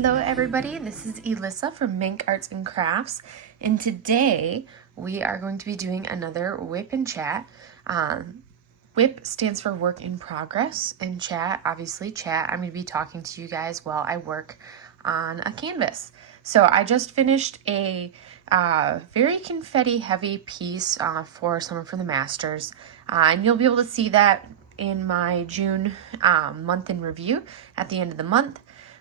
Hello everybody, this is Elissa from Mink Arts and Crafts, and today we are going to be doing another WIP and Chat. WIP stands for Work in Progress, and Chat, obviously Chat, I'm going to be talking to you guys while I work on a canvas. So I just finished a very confetti heavy piece for Summer for the Masters, and you'll be able to see that in my June month in review at the end of the month.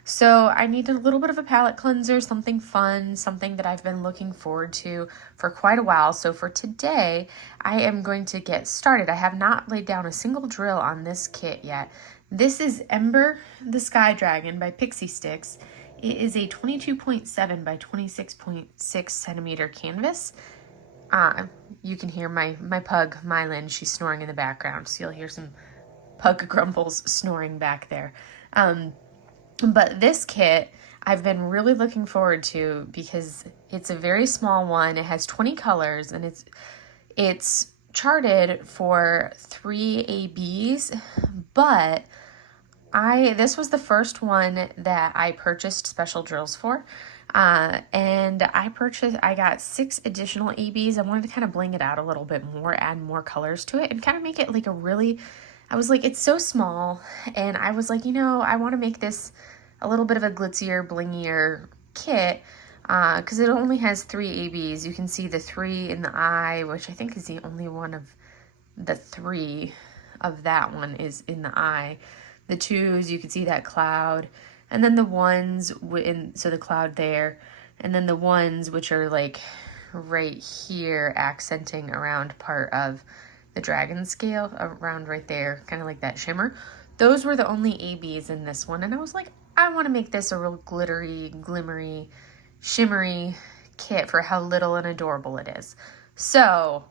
So I needed a little bit of a palette cleanser, something fun, something that I've been looking forward to for quite a while. So for today, I am going to get started. I have not laid down a single drill on this kit yet. This is Ember the Sky Dragon by Pixie Sticks. It is a 22.7 by 26.6 centimeter canvas. You can hear my pug, Mai Lin, she's snoring in the background. So you'll hear some pug grumbles snoring back there. But this kit I've been really looking forward to because it's a very small one. It has 20 colors and it's charted for 3 ABs, but this was the first one that I purchased special drills for. And I got 6 additional ABs. I wanted to kind of bling it out a little bit more, add more colors to it, and kind of make it like I was like, it's so small, and I was like, I want to make this a little bit of a glitzier, blingier kit, because it only has 3 ABs. You can see the 3 in the eye, which I think is the only one of the 3 of that one is in the eye. The 2s, you can see that cloud, and then the 1s, so the cloud there, and then the 1s, which are like right here, accenting around part of the dragon scale, around right there, kind of like that shimmer. Those were the only ABs in this one, and I was like, I want to make this a real glittery, glimmery, shimmery kit for how little and adorable it is. So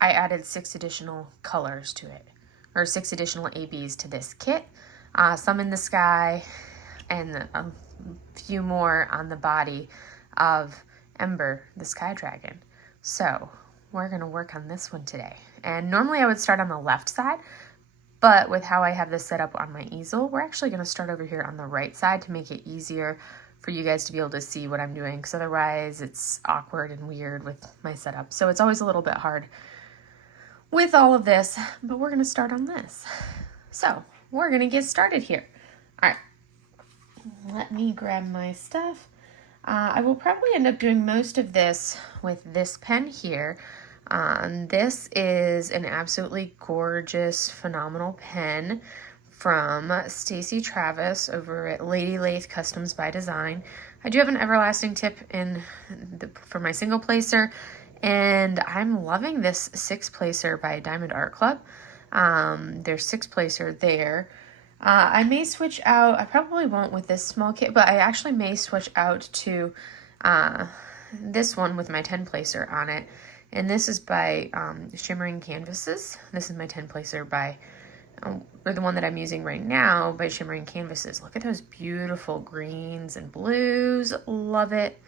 I added 6 additional colors to it, or 6 additional ABs to this kit. Some in the sky, and a few more on the body of Ember, the Sky Dragon. So we're going to work on this one today. And normally I would start on the left side, but with how I have this set up on my easel, we're actually going to start over here on the right side to make it easier for you guys to be able to see what I'm doing, because otherwise it's awkward and weird with my setup. So it's always a little bit hard with all of this, but we're going to start on this. So we're going to get started here. All right, let me grab my stuff. I will probably end up doing most of this with this pen here. This is an absolutely gorgeous, phenomenal pen from Stacy Travis over at Lady Lathe Customs by Design. I do have an everlasting tip for my single placer, and I'm loving this 6-placer by Diamond Art Club. There's 6-placer there. I may switch out, I probably won't with this small kit, but I actually may switch out to this one with my 10-placer on it. And this is by Shimmering Canvases. This is my 10-placer by, or the one that I'm using right now, by Shimmering Canvases. Look at those beautiful greens and blues. Love it.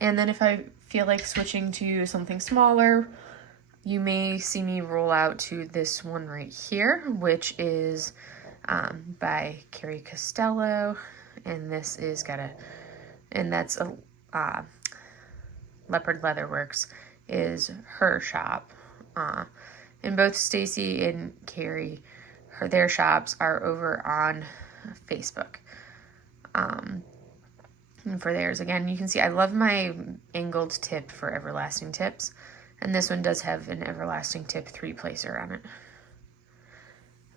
And then if I feel like switching to something smaller, you may see me roll out to this one right here, which is by Carrie Costello, and this is that's a Leopard Leatherworks is her shop. And both Stacy and Carrie, their shops are over on Facebook. And for theirs, again, you can see I love my angled tip for everlasting tips, and this one does have an everlasting tip 3-placer on it.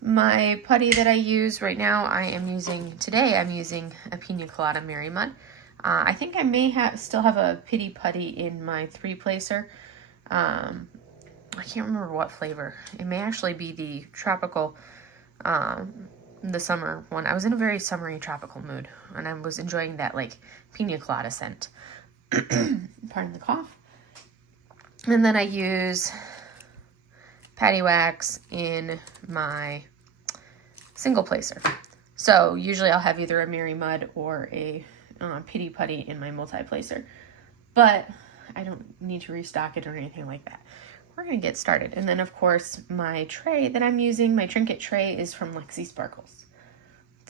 My putty that I use right now, I'm using a Pina Colada Mary Mud. I think I may still have a Pity Putty in my 3-placer. I can't remember what flavor. It may actually be the tropical, the summer one. I was in a very summery tropical mood, and I was enjoying that like Pina Colada scent. Pardon the cough. And then I use Patty Wax in my single placer. So usually I'll have either a Mary Mud or a Pity Putty in my multi-placer, but I don't need to restock it or anything like that. We're going to get started. And then of course my tray that I'm using, my trinket tray, is from Lexi Sparkles.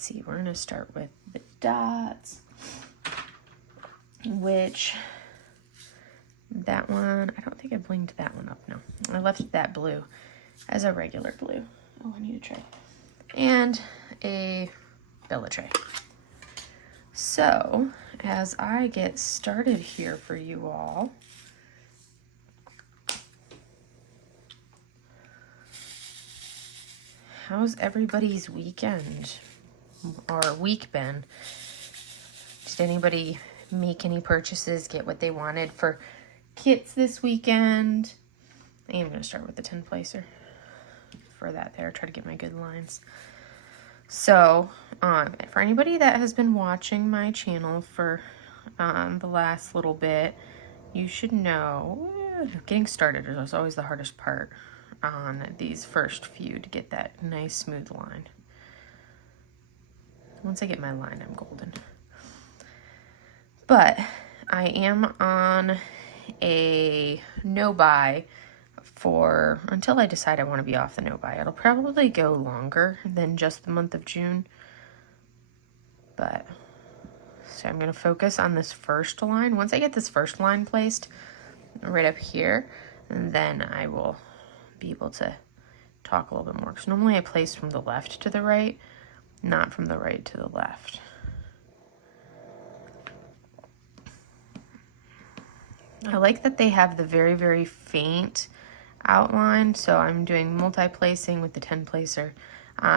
let's see, we're gonna start with the dots, which that one, I don't think I blinged that one up, no. I left that blue as a regular blue. Oh, I need a tray. And a Bella tray. So, as I get started here for you all, how's everybody's weekend or week been? Did anybody make any purchases, get what they wanted for kits this weekend? I am going to start with the 10 placer for that there, try to get my good lines. So, for anybody that has been watching my channel for the last little bit, you should know getting started is always the hardest part on these first few to get that nice smooth line. Once I get my line, I'm golden. But I am on a no-buy for until I decide I want to be off the no-buy. It'll probably go longer than just the month of June. But so I'm going to focus on this first line. Once I get this first line placed right up here, then I will be able to talk a little bit more. Because normally I place from the left to the right, not from the right to the left. I like that they have the very, very faint outline, so I'm doing multi-placing with the 10 placer.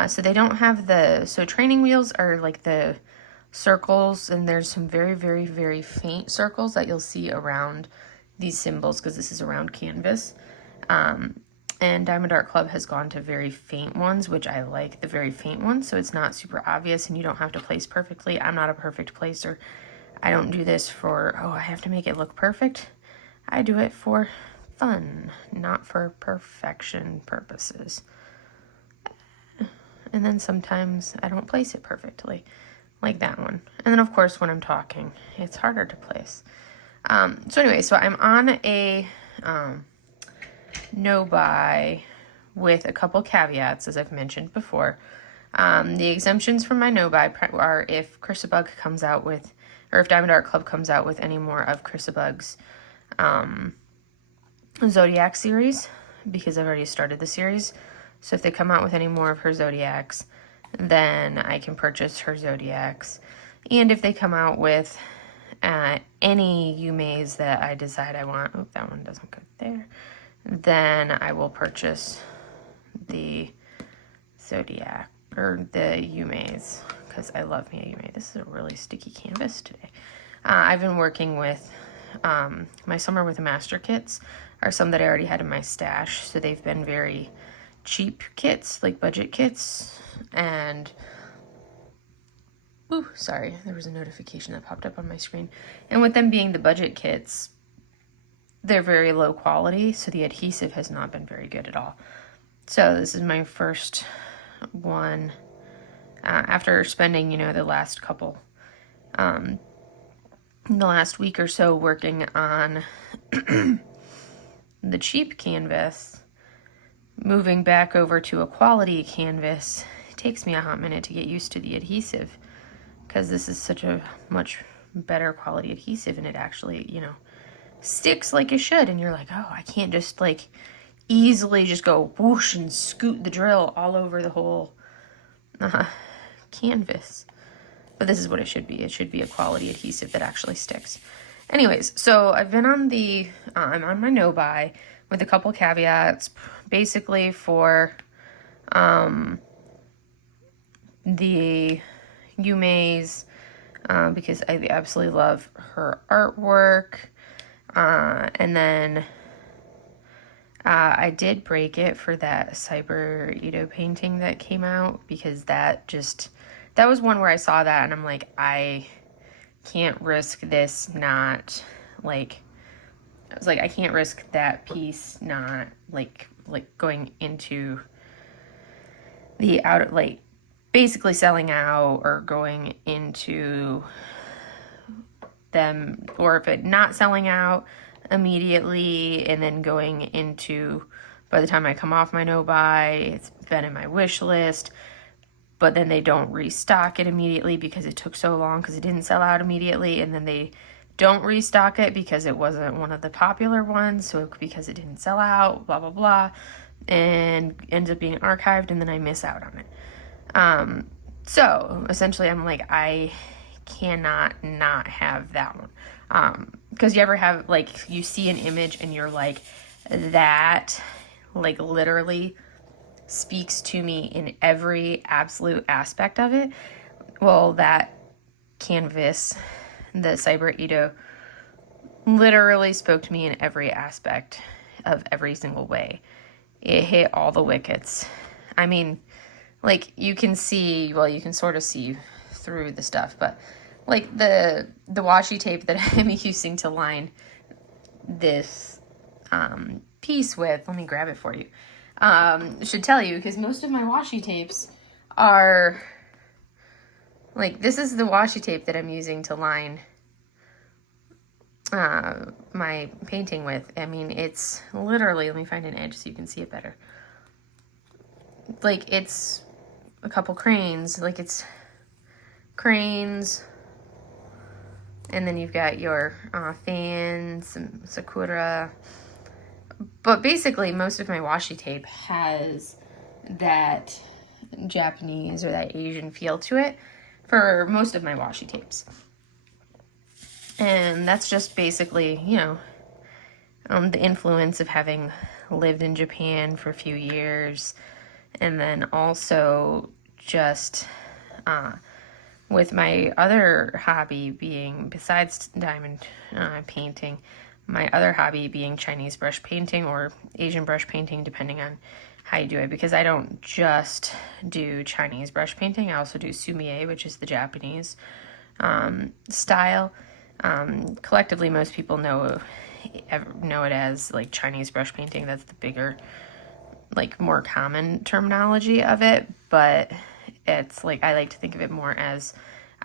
So they don't have so training wheels are like the circles, and there's some very, very, very faint circles that you'll see around these symbols because this is around canvas. And Diamond Art Club has gone to very faint ones, which I like the very faint ones, so it's not super obvious and you don't have to place perfectly. I'm not a perfect placer. I don't do this for, oh, I have to make it look perfect. I do it for fun, not for perfection purposes. And then sometimes I don't place it perfectly, like that one. And then of course when I'm talking, it's harder to place. So anyway, so I'm on a no-buy with a couple caveats, as I've mentioned before. The exemptions from my no-buy are if Chrisabug comes out with, or if Diamond Art Club comes out with any more of Chrisabug's Zodiac series, because I've already started the series. So if they come out with any more of her Zodiacs, then I can purchase her Zodiacs. And if they come out with any Yumeis that I decide I want, oh, that one doesn't go there, then I will purchase the Zodiac, or the Yumeis, because I love me a Yume. This is a really sticky canvas today. I've been working with my Summer with a Master kits are some that I already had in my stash, so they've been very cheap kits, like budget kits, and ooh, sorry, there was a notification that popped up on my screen. And with them being the budget kits, they're very low quality, so the adhesive has not been very good at all. So this is my first one after spending, you know, the last couple, the last week or so working on the cheap canvas, moving back over to a quality canvas. It takes me a hot minute to get used to the adhesive, because this is such a much better quality adhesive, and it actually, you know, sticks like it should. And you're like, oh, I can't just like easily just go whoosh and scoot the drill all over the whole canvas. But this is what it should be. It should be a quality adhesive that actually sticks. Anyways, so I've been on the, I'm on my no-buy with a couple caveats, basically for the Yumeis, because I absolutely love her artwork. And then I did break it for that Cyber Edo painting that came out, because that was one where I saw that and I'm like, I can't risk this not, like, I was like, I can't risk that piece not, like going into the out, like, basically selling out or going into them, or if it not selling out immediately and then going into, by the time I come off my no-buy, it's been in my wish list. but then they don't restock it immediately because it took so long because it didn't sell out immediately, and then they don't restock it because it wasn't one of the popular ones, so because it didn't sell out, blah, blah, blah, and ends up being archived, and then I miss out on it. So essentially I'm like, I cannot not have that one. Because you ever have, like, you see an image and you're like, that, like, literally speaks to me in every absolute aspect of it. Well, that canvas, the Cyber Edo, literally spoke to me in every aspect of every single way. It hit all the wickets. I mean, like, you can see, well, you can sort of see through the stuff, but like the washi tape that I'm using to line this piece with, let me grab it for you, should tell you, because most of my washi tapes are, like, this is the washi tape that I'm using to line my painting with. I mean, it's literally, let me find an edge so you can see it better. Like, it's a couple cranes, like, it's cranes, and then you've got your fans, some sakura. But basically, most of my washi tape has that Japanese or that Asian feel to it for most of my washi tapes. And that's just basically, you know, the influence of having lived in Japan for a few years. And then also just with my other hobby being, besides diamond painting, my other hobby being Chinese brush painting or Asian brush painting, depending on how you do it. Because I don't just do Chinese brush painting. I also do sumie, which is the Japanese style. Collectively, most people know it as, like, Chinese brush painting. That's the bigger, like, more common terminology of it. But it's like, I like to think of it more as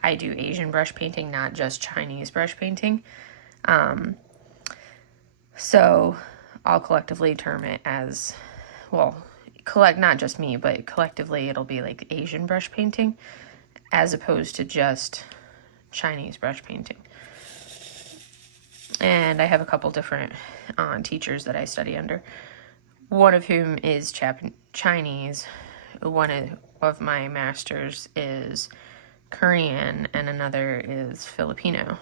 I do Asian brush painting, not just Chinese brush painting. So I'll collectively term it as, well, not just me, but collectively it'll be like Asian brush painting as opposed to just Chinese brush painting. And I have a couple different teachers that I study under, one of whom is Chinese, one of my masters is Korean, and another is Filipino.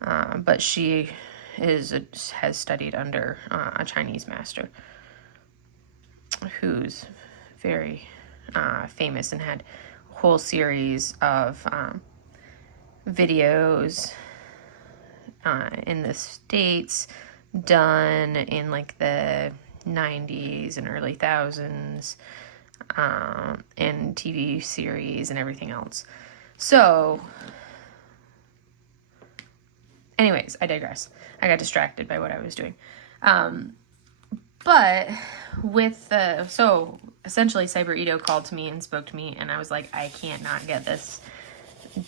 But she has studied under a Chinese master who's very famous and had a whole series of videos in the States done in, like, the 90s and early thousands, and TV series and everything else. So anyways, I digress. I got distracted by what I was doing. But with so essentially Cyber Edo called to me and spoke to me, and I was like, I can't not get this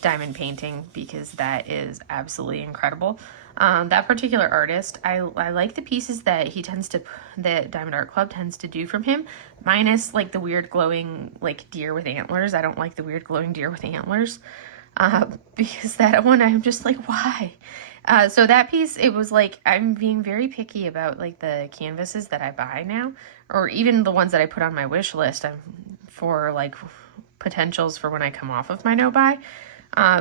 diamond painting because that is absolutely incredible. That particular artist, I like the pieces that that Diamond Art Club tends to do from him, minus, like, the weird glowing, like, deer with antlers. I don't like the weird glowing deer with antlers, because that one, I'm just like, why? So that piece, it was like, I'm being very picky about, like, the canvases that I buy now, or even the ones that I put on my wish list for, like, potentials for when I come off of my no-buy.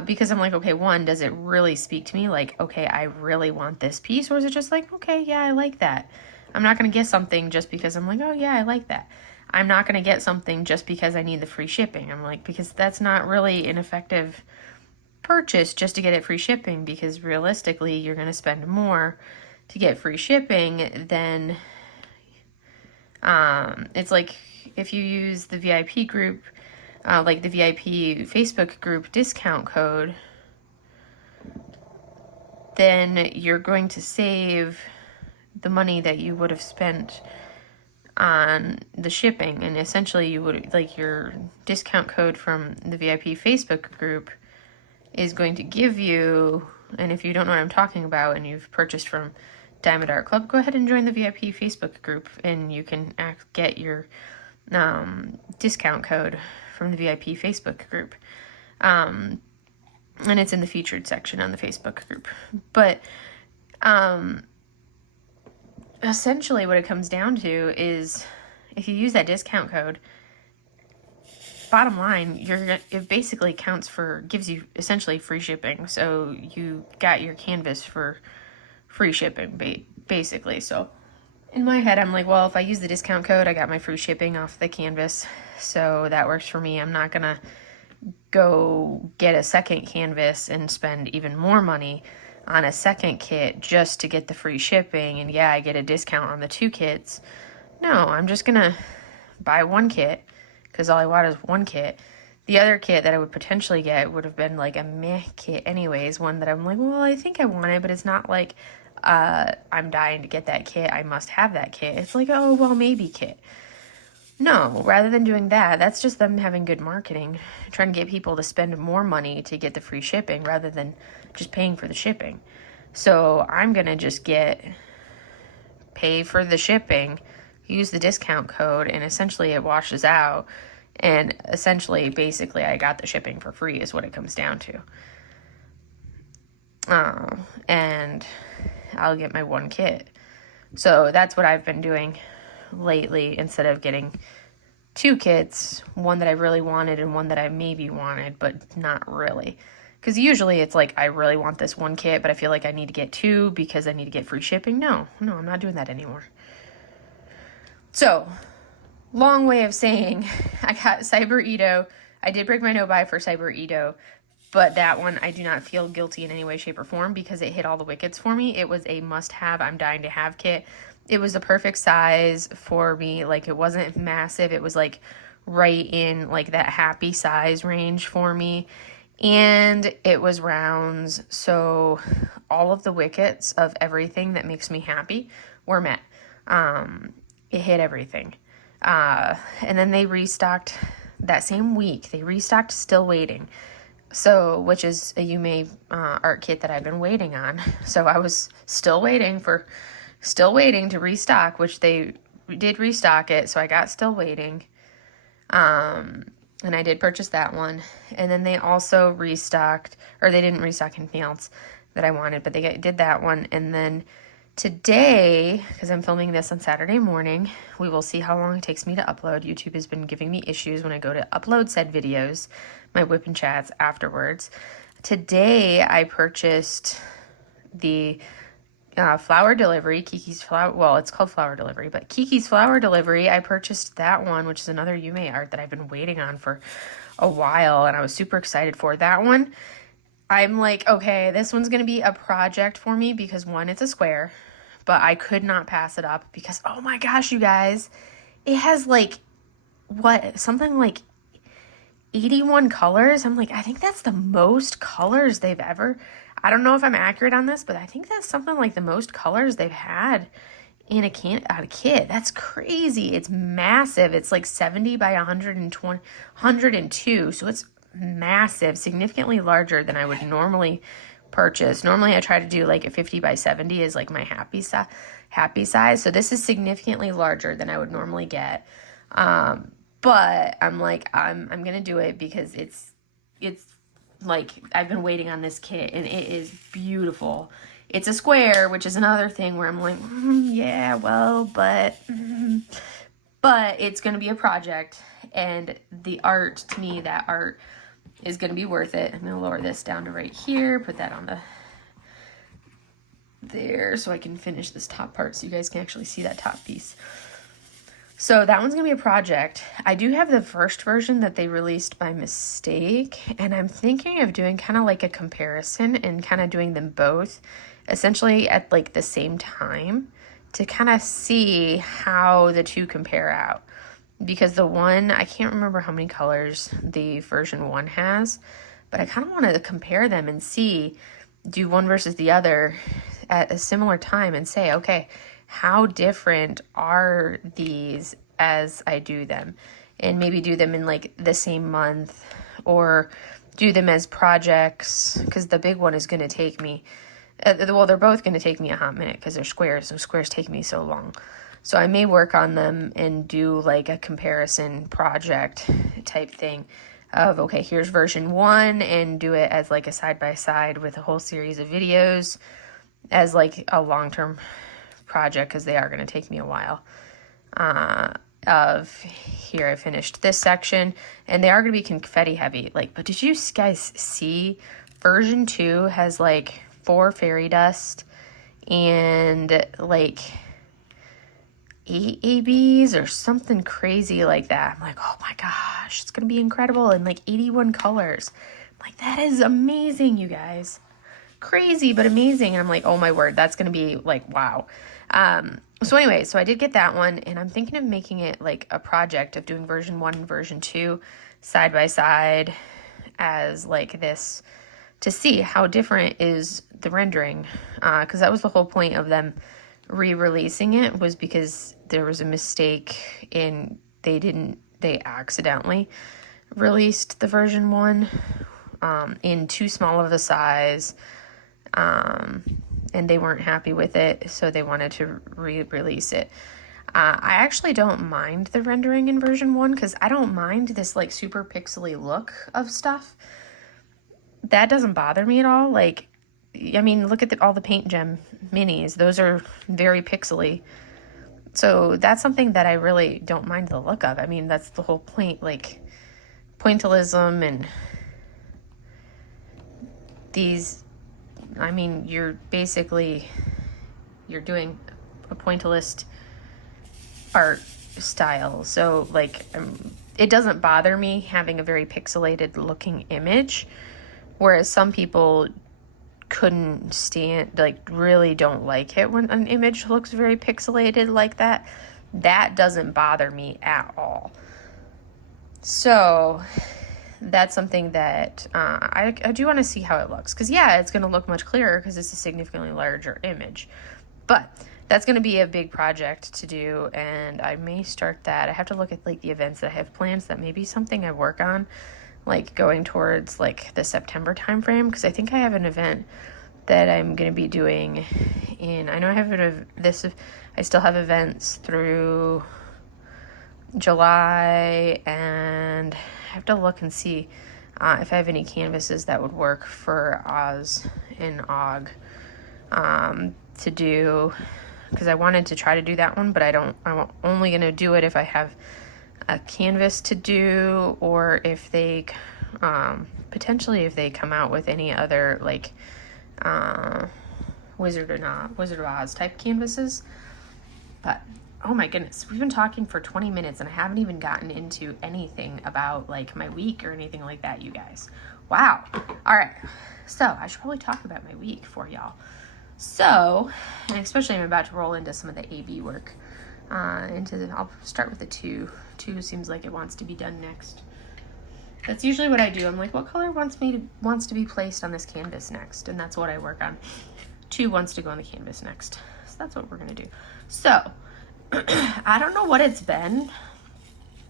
Because I'm like, okay, one, does it really speak to me? Like, okay, I really want this piece, or is it just like, okay, yeah, I like that. I'm not going to get something just because I'm like, oh yeah, I like that. I'm not going to get something just because I need the free shipping. I'm like, because that's not really an effective purchase just to get it free shipping, because realistically, you're going to spend more to get free shipping than, it's like if you use the VIP group, like the VIP Facebook group discount code, then you're going to save the money that you would have spent on the shipping. And essentially you would, like, your discount code from the VIP Facebook group is going to give you, and if you don't know what I'm talking about and you've purchased from Diamond Art Club, go ahead and join the VIP Facebook group, and you can get your discount code from the VIP Facebook group. And it's in the featured section on the Facebook group. But essentially what it comes down to is if you use that discount code, bottom line, it basically gives you essentially free shipping. So you got your canvas for free shipping, basically. So in my head, I'm like, well, if I use the discount code, I got my free shipping off the canvas. So that works for me. I'm not going to go get a second canvas and spend even more money on a second kit just to get the free shipping. And yeah, I get a discount on the 2 kits. No, I'm just going to buy 1 kit because all I want is 1 kit. The other kit that I would potentially get would have been like a meh kit anyways, one that I'm like, well, I think I want it, but it's not like I'm dying to get that kit. I must have that kit. It's like, oh, well, maybe kit. No, rather than doing that, that's just them having good marketing, trying to get people to spend more money to get the free shipping rather than just paying for the shipping. So I'm going to just pay for the shipping, use the discount code, and essentially it washes out. And essentially, basically, I got the shipping for free is what it comes down to. And I'll get my 1 kit. So that's what I've been doing lately instead of getting 2 kits, one that I really wanted and one that I maybe wanted, but not really. Because usually it's like, I really want this 1 kit, but I feel like I need to get 2 because I need to get free shipping. No, I'm not doing that anymore. So, long way of saying, I got Cyber Edo. I did break my no-buy for Cyber Edo, but that one I do not feel guilty in any way, shape, or form because it hit all the wickets for me. It was a must-have, I'm dying to have kit. It was the perfect size for me. Like, it wasn't massive. It was like right in like that happy size range for me. And it was rounds. So all of the wickets of everything that makes me happy were met. It hit everything. And then they restocked that same week. They restocked Still Waiting. So, which is a Yume art kit that I've been waiting on. So I was still waiting to restock, which they did restock it. So I got Still Waiting. And I did purchase that one. And then they also restocked, or they didn't restock anything else that I wanted, but they did that one. And then today, because I'm filming this on Saturday morning, we will see how long it takes me to upload. YouTube has been giving me issues when I go to upload said videos, my WIP and chats afterwards. Today, I purchased the flower delivery, Kiki's flower, well, it's called flower delivery, but Kiki's flower delivery. I purchased that one, which is another Yume art that I've been waiting on for a while, and I was super excited for that one. I'm like, okay, this one's going to be a project for me because, one, it's a square, but I could not pass it up because, oh my gosh, you guys, it has like, something like 81 colors. I'm like, I think that's the most colors they've ever, I don't know if I'm accurate on this, but I think that's something like the most colors they've had in a kit. That's crazy. It's massive. It's like 70 by 102. So it's massive, significantly larger than I would normally purchase. Normally I try to do like a 50 by 70 is like my happy size. So this is significantly larger than I would normally get. But I'm like, I'm going to do it because it's like, I've been waiting on this kit and it is beautiful. It's a square, which is another thing where I'm like, yeah, well, but it's going to be a project, and the art, to me, that art is going to be worth it. I'm going to lower this down to right here, put that on there so I can finish this top part so you guys can actually see that top piece. So that one's going to be a project. I do have the first version that they released by mistake, and I'm thinking of doing kind of like a comparison and kind of doing them both essentially at like the same time to kind of see how the two compare out. Because the one, I can't remember how many colors the version 1 has, but I kind of wanted to compare them and see, do one versus the other at a similar time and say, okay, how different are these as I do them? And maybe do them in like the same month or do them as projects, because the big one is going to take me, well, they're both going to take me a hot minute because they're squares, and squares take me so long. So I may work on them and do like a comparison project type thing of, okay, here's version 1, and do it as like a side-by-side with a whole series of videos as like a long-term project, because they are going to take me a while. Of here, I finished this section, and they are going to be confetti heavy. Like, but did you guys see version 2 has like 4 fairy dust and like 8 ABs or something crazy like that. I'm like, oh my gosh, it's going to be incredible. And like 81 colors. I'm like, that is amazing, you guys. Crazy, but amazing. And I'm like, oh my word, that's going to be like, wow. So anyway, so I did get that one, and I'm thinking of making it like a project of doing version 1 and version 2 side by side as like this, to see how different is the rendering. Because that was the whole point of them re-releasing it, was because there was a mistake in they accidentally released the version 1 in too small of a size, and they weren't happy with it, so they wanted to re-release it. I actually don't mind the rendering in version 1, because I don't mind this like super pixely look of stuff. That doesn't bother me at all. Like, I mean, look at all the Paint Gem minis. Those are very pixely. So that's something that I really don't mind the look of. I mean, that's the whole point, like pointillism and these, I mean, you're doing a pointillist art style. So like, it doesn't bother me having a very pixelated looking image, whereas some people couldn't stand, like really don't like it when an image looks very pixelated like that. That doesn't bother me at all. So that's something that I do want to see how it looks, because yeah, it's going to look much clearer because it's a significantly larger image, but that's going to be a big project to do, and I may start that. I have to look at like the events that I have planned. That may be something I work on, like going towards like the September timeframe, because I think I have an event that I'm going to be doing in, I know I have I still have events through July, and I have to look and see if I have any canvases that would work for Oz and Og to do, because I wanted to try to do that one, but I'm only going to do it if I have a canvas to do, or if they potentially if they come out with any other like Wizard of Oz type canvases. But oh my goodness, we've been talking for 20 minutes and I haven't even gotten into anything about like my week or anything like that, you guys. Wow. All right, so I should probably talk about my week for y'all. So, and especially I'm about to roll into some of the AB work. I'll start with the 2. 2 seems like it wants to be done next. That's usually what I do. I'm like, what color wants to be placed on this canvas next? And that's what I work on. 2 wants to go on the canvas next. So that's what we're gonna do. So, I don't know what it's been,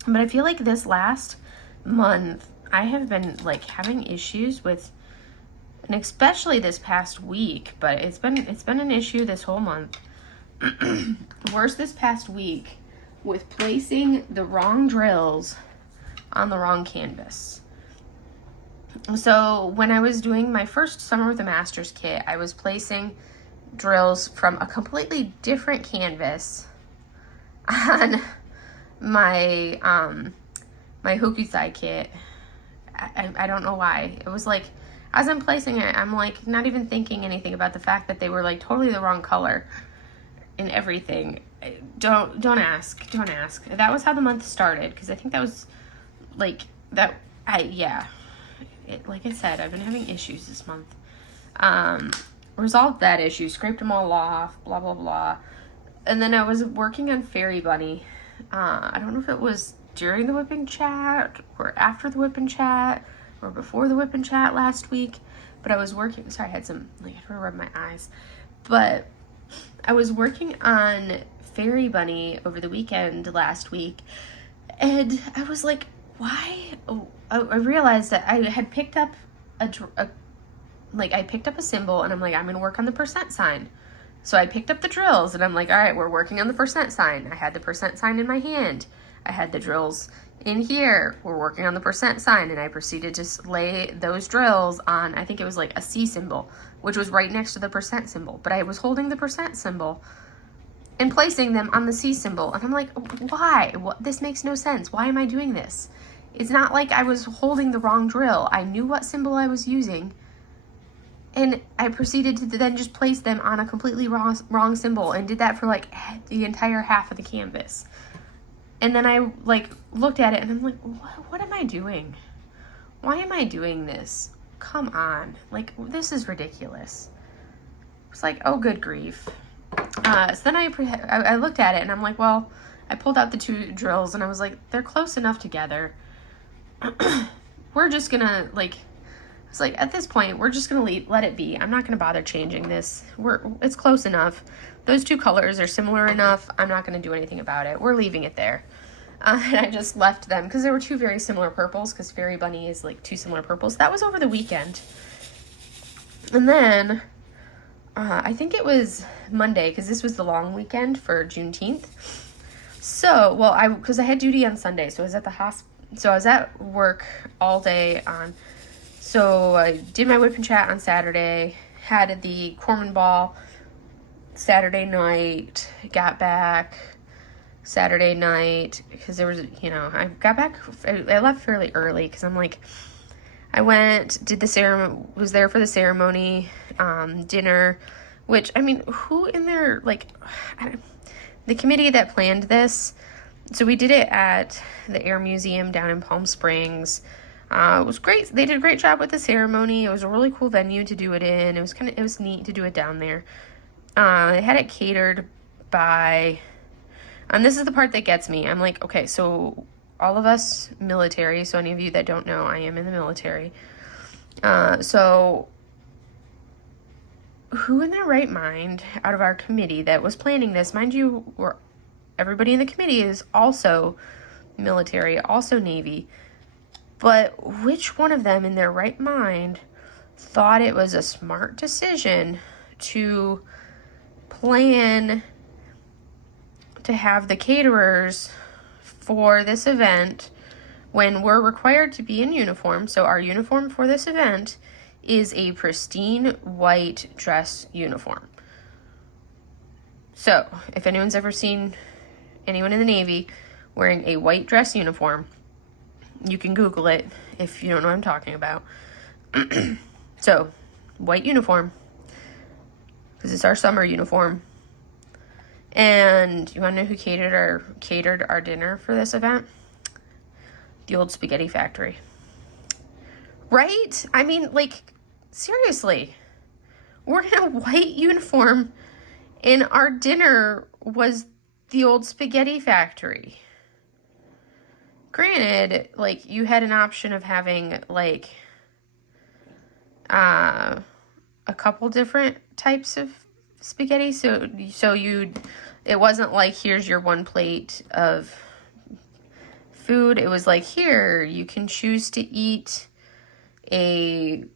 but I feel like this last month I have been like having issues with, and especially this past week, but it's been an issue this whole month. Worse this past week with placing the wrong drills on the wrong canvas. So when I was doing my first Summer with the Masters kit, I was placing drills from a completely different canvas on my my Hokusai kit. I don't know why. It was like, as I'm placing it, I'm like not even thinking anything about the fact that they were like totally the wrong color and everything. Don't ask. That was how the month started, because I think that was like that. Like I said, I've been having issues this month. Resolved that issue, scraped them all off, blah blah blah. And then I was working on Fairy Bunny. I don't know if it was during the WIP Chat or after the WIP Chat or before the WIP Chat last week, but I was working, sorry, I had some, like, I had to rub my eyes, but I was working on Fairy Bunny over the weekend last week, and I was like, why? Oh, I realized that I had picked up I picked up a symbol, and I'm like, I'm gonna work on the percent sign. So I picked up the drills and I'm like, all right, we're working on the percent sign. I had the percent sign in my hand. I had the drills in here. We're working on the percent sign, and I proceeded to lay those drills on, I think it was like a C symbol, which was right next to the percent symbol. But I was holding the percent symbol and placing them on the C symbol. And I'm like, why? What? This makes no sense. Why am I doing this? It's not like I was holding the wrong drill. I knew what symbol I was using. And I proceeded to then just place them on a completely wrong symbol, and did that for like the entire half of the canvas. And then I like looked at it and I'm like, what am I doing? Why am I doing this? Come on. Like, this is ridiculous. It's like, oh, good grief. So then I looked at it and I'm like, well, I pulled out the two drills and I was like, they're close enough together. We're just gonna like, it's like, at this point, we're just gonna let it be. I'm not gonna bother changing this. It's close enough. Those two colors are similar enough. I'm not gonna do anything about it. We're leaving it there. And I just left them because there were two very similar purples, because Fairy Bunny is like two similar purples. That was over the weekend. And then I think it was Monday, because this was the long weekend for Juneteenth. So, well, because I had duty on Sunday, so I was at the so I was at work all day on. So I did my WIP Chat on Saturday, had the Corman Ball Saturday night, got back Saturday night, because there was, I got back, I left fairly early, because I'm like, I went, did the ceremony, was there for the ceremony, dinner, which, I mean, who in there, like, the committee that planned this, so we did it at the Air Museum down in Palm Springs. It was great. They did a great job with the ceremony. It was a really cool venue to do it in. It was neat to do it down there. They had it catered by, and this is the part that gets me. I'm like, okay, so all of us military, so any of you that don't know, I am in the military. So who in their right mind out of our committee that was planning this, mind you, everybody in the committee is also military, also Navy, but which one of them in their right mind thought it was a smart decision to plan to have the caterers for this event when we're required to be in uniform? So our uniform for this event is a pristine white dress uniform. So if anyone's ever seen anyone in the Navy wearing a white dress uniform, you can Google it if you don't know what I'm talking about. So, white uniform, because it's our summer uniform. And you want to know who catered our dinner for this event? The old spaghetti factory. Right? I mean, like, seriously. We're in a white uniform, and our dinner was the old spaghetti factory. Granted, like, you had an option of having, like, a couple different types of spaghetti. So it wasn't like, here's your one plate of food. It was like, here, you can choose to eat it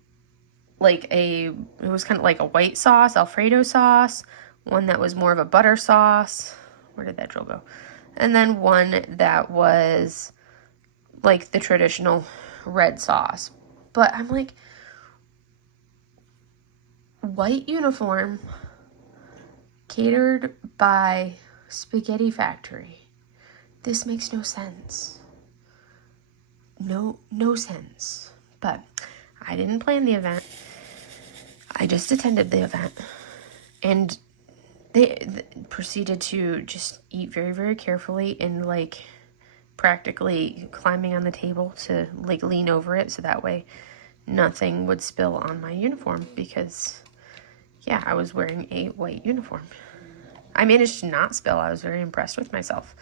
was kind of like a white sauce, Alfredo sauce, one that was more of a butter sauce. Where did that drill go? And then one that was like the traditional red sauce. But I'm like, white uniform catered by spaghetti factory. This makes no sense. No sense. But I didn't plan the event. I just attended the event. And they proceeded to just eat very, very carefully and like practically climbing on the table to like lean over it so that way nothing would spill on my uniform, because yeah, I was wearing a white uniform. I managed to not spill. I was very impressed with myself.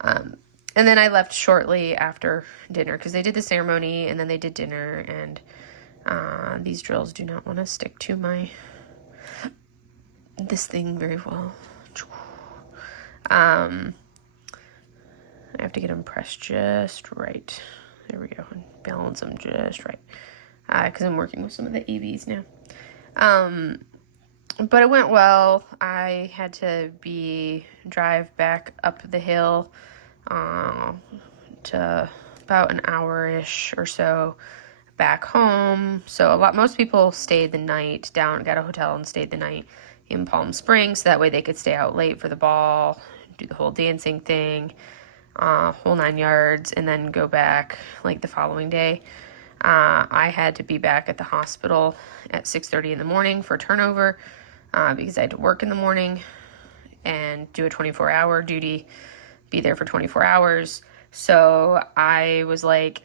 And then I left shortly after dinner because they did the ceremony and then they did dinner, and these drills do not want to stick to this thing very well. I have to get them pressed just right. There we go. And balance them just right. Because I'm working with some of the ABs now. But it went well. I had to drive back up the hill to about an hour-ish or so back home. So most people stayed the night down, got a hotel and stayed the night in Palm Springs. So that way they could stay out late for the ball, do the whole dancing thing, whole 9 yards, and then go back like the following day. I had to be back at the hospital at 6:30 in the morning for turnover because I had to work in the morning and do a 24-hour duty, be there for 24 hours. So I was like,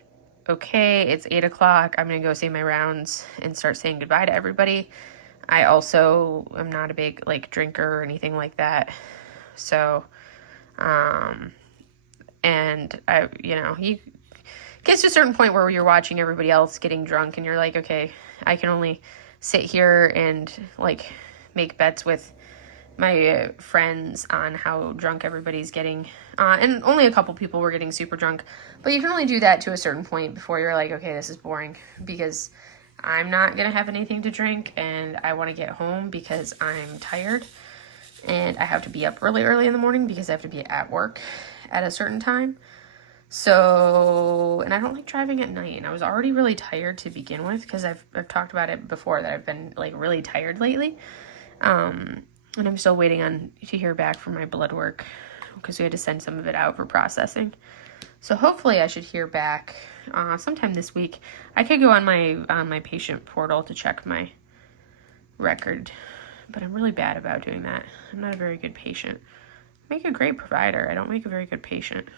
okay, it's 8 o'clock. I'm going to go say my rounds and start saying goodbye to everybody. I also am not a big drinker or anything like that. So, and I, you gets to a certain point where you're watching everybody else getting drunk and you're like, okay, I can only sit here and make bets with my friends on how drunk everybody's getting. And only a couple people were getting super drunk, but you can only do that to a certain point before you're like, okay, this is boring, because I'm not going to have anything to drink and I want to get home because I'm tired and I have to be up really early in the morning because I have to be at work at a certain time. So, and I don't like driving at night, and I was already really tired to begin with because I've talked about it before that I've been really tired lately. And I'm still waiting to hear back from my blood work because we had to send some of it out for processing. So hopefully I should hear back sometime this week. I could go on my patient portal to check my record, but I'm really bad about doing that. I'm not a very good patient. I make a great provider. I don't make a very good patient.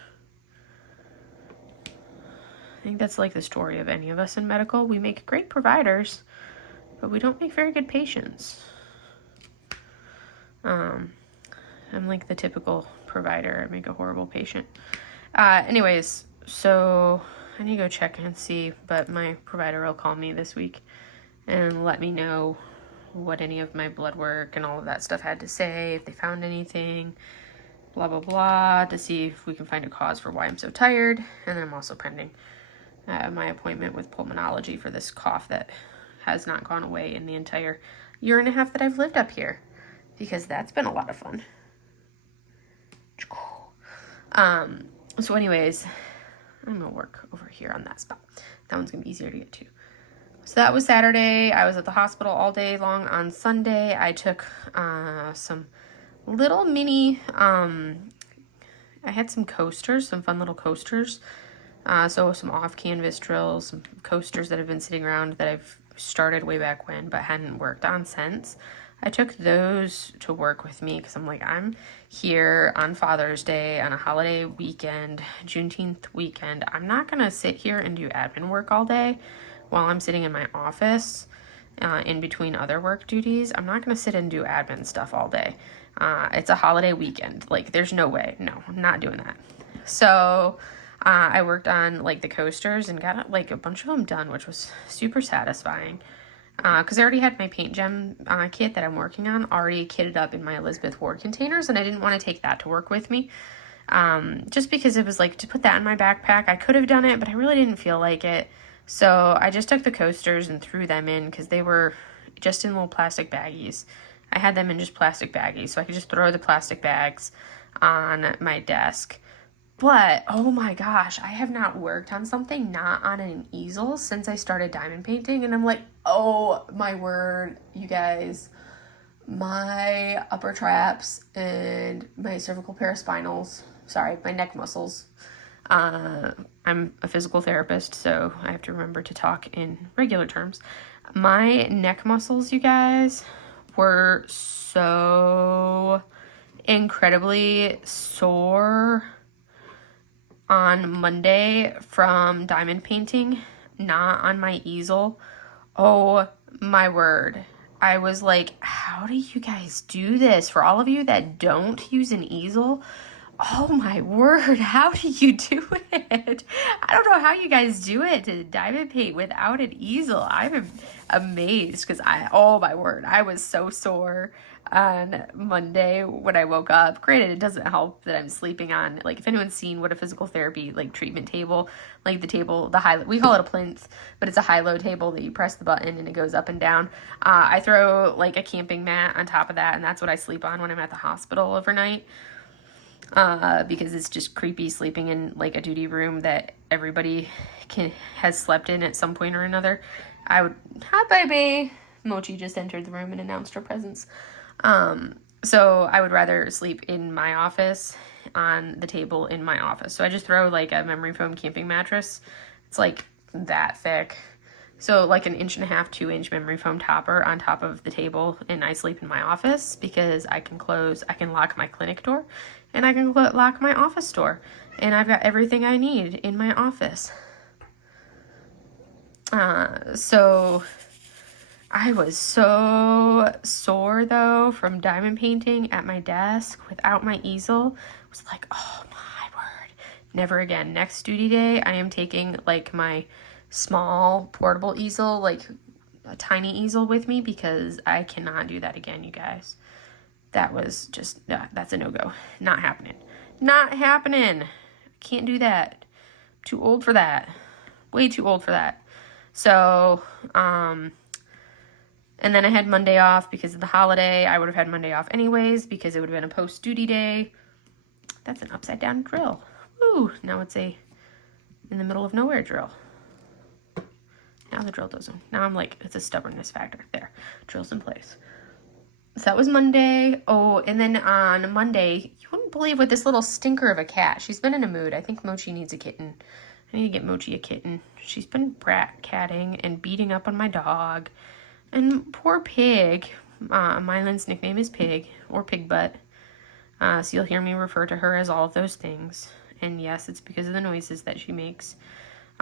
I think that's the story of any of us in medical. We make great providers, but we don't make very good patients. I'm like the typical provider. I make a horrible patient. Anyways, so I need to go check and see, but my provider will call me this week and let me know what any of my blood work and all of that stuff had to say, if they found anything, blah, blah, blah, to see if we can find a cause for why I'm so tired. And then I'm also pending my appointment with pulmonology for this cough that has not gone away in the entire year and a half that I've lived up here, because that's been a lot of fun. So anyways, I'm gonna work over here on that spot. That one's gonna be easier to get to. So that was Saturday. I was at the hospital all day long on Sunday. I took some little mini, I had some coasters, some fun little coasters. So some off-canvas drills, some coasters that have been sitting around that I've started way back when but hadn't worked on since. I took those to work with me because I'm like, I'm here on Father's Day, on a holiday weekend, Juneteenth weekend. I'm not going to sit here and do admin work all day while I'm sitting in my office in between other work duties. I'm not going to sit and do admin stuff all day. It's a holiday weekend. There's no way. No, I'm not doing that. So I worked on the coasters and got a bunch of them done, which was super satisfying. Because I already had my paint gem kit that I'm working on already kitted up in my Elizabeth Ward containers, and I didn't want to take that to work with me. Just because it was to put that in my backpack. I could have done it, but I really didn't feel like it. So I just took the coasters and threw them in because they were just in little plastic baggies. I had them in just plastic baggies, so I could just throw the plastic bags on my desk. But, oh my gosh, I have not worked on something not on an easel since I started diamond painting. And I'm like, oh my word, you guys, my upper traps and my cervical paraspinals, my neck muscles. I'm a physical therapist, so I have to remember to talk in regular terms. My neck muscles, you guys, were so incredibly sore on Monday from diamond painting, not on my easel. Oh my word. I was like, how do you guys do this? For all of you that don't use an easel, oh my word, how do you do it? I don't know how you guys do it to diamond paint without an easel. I'm amazed because oh my word, I was so sore. on Monday when I woke up. Granted, it doesn't help that I'm sleeping on, like, if anyone's seen what a physical therapy, like, treatment table, like the table, the high, we call it a plinth, but it's a high-low table that you press the button and it goes up and down. I throw, like, a camping mat on top of that, and that's what I sleep on when I'm at the hospital overnight. Because it's just creepy sleeping in, like, a duty room that everybody has slept in at some point or another. Hi, baby. Mochi just entered the room and announced her presence. So I would rather sleep in my office on the table in my office. So I just throw, like, a memory foam camping mattress. It's, like, that thick. So, like, 1.5 inch, 2 inch memory foam topper on top of the table, and I sleep in my office because I can lock my clinic door, and I can lock my office door, and I've got everything I need in my office. So I was so sore, though, from diamond painting at my desk without my easel. I was like, oh my word, never again. Next duty day, I am taking, like, my small portable easel, like a tiny easel with me, because I cannot do that again, you guys. That was just, that's a no-go. Not happening. Not happening. Can't do that. Too old for that. Way too old for that. So, and then I had Monday off because of the holiday. I would have had Monday off anyways because it would have been a post-duty day. That's an upside-down drill. Woo! Now it's a in the middle of nowhere drill. Now the drill doesn't. Now I'm like, it's a stubbornness factor. There. Drill's in place. So that was Monday. Oh, and then on Monday, you wouldn't believe what this little stinker of a cat. She's been in a mood. I think Mochi needs a kitten. I need to get Mochi a kitten. She's been brat catting and beating up on my dog. And poor Pig. Mai Lin's nickname is Pig, or Pig Butt. So you'll hear me refer to her as all of those things. And yes, it's because of the noises that she makes.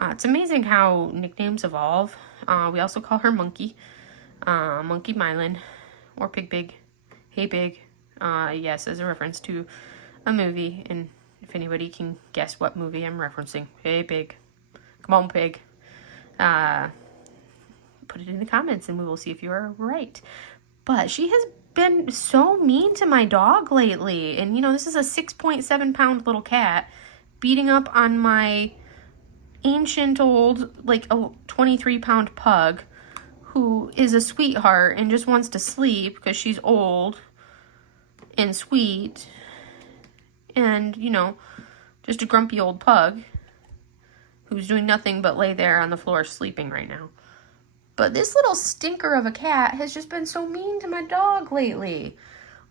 It's amazing how nicknames evolve. We also call her Monkey. Monkey Mai Lin. Or Pig Big. Hey Pig. Yes, as a reference to a movie. And if anybody can guess what movie I'm referencing. Hey Pig. Come on, Pig. Put it in the comments and we will see if you are right. But she has been so mean to my dog lately. And, you know, this is a 6.7 pound little cat beating up on my ancient old, like, a 23 pound pug who is a sweetheart and just wants to sleep because she's old and sweet and, you know, just a grumpy old pug who's doing nothing but lay there on the floor sleeping right now. But this little stinker of a cat has just been so mean to my dog lately.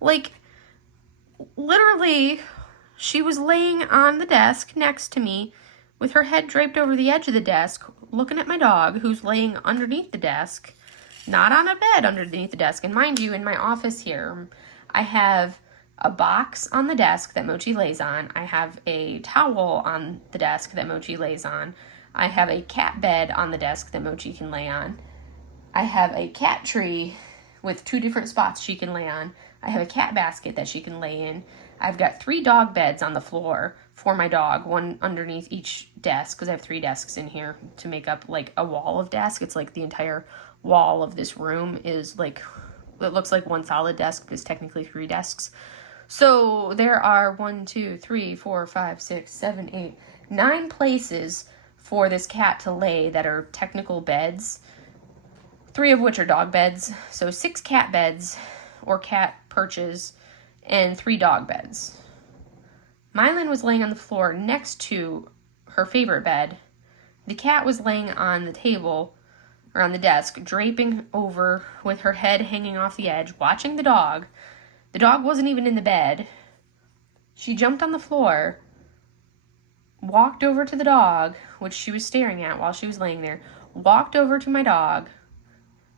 Like, literally, she was laying on the desk next to me with her head draped over the edge of the desk, looking at my dog, who's laying underneath the desk, not on a bed underneath the desk. And mind you, in my office here, I have a box on the desk that Mochi lays on. I have a towel on the desk that Mochi lays on. I have a cat bed on the desk that Mochi can lay on. I have a cat tree with 2 different spots she can lay on. I have a cat basket that she can lay in. I've got 3 dog beds on the floor for my dog, one underneath each desk, because I have 3 desks in here to make up, like, a wall of desk. It's like the entire wall of this room is, like, it looks like one solid desk, because technically 3 desks. So there are 1, 2, 3, 4, 5, 6, 7, 8, 9 places for this cat to lay that are technical beds, 3 of which are dog beds. So 6 cat beds or cat perches and 3 dog beds. Mai Lin was laying on the floor next to her favorite bed. The cat was laying on the table or on the desk, draping over with her head hanging off the edge, watching the dog. The dog wasn't even in the bed. She jumped on the floor, walked over to the dog, which she was staring at while she was laying there, walked over to my dog,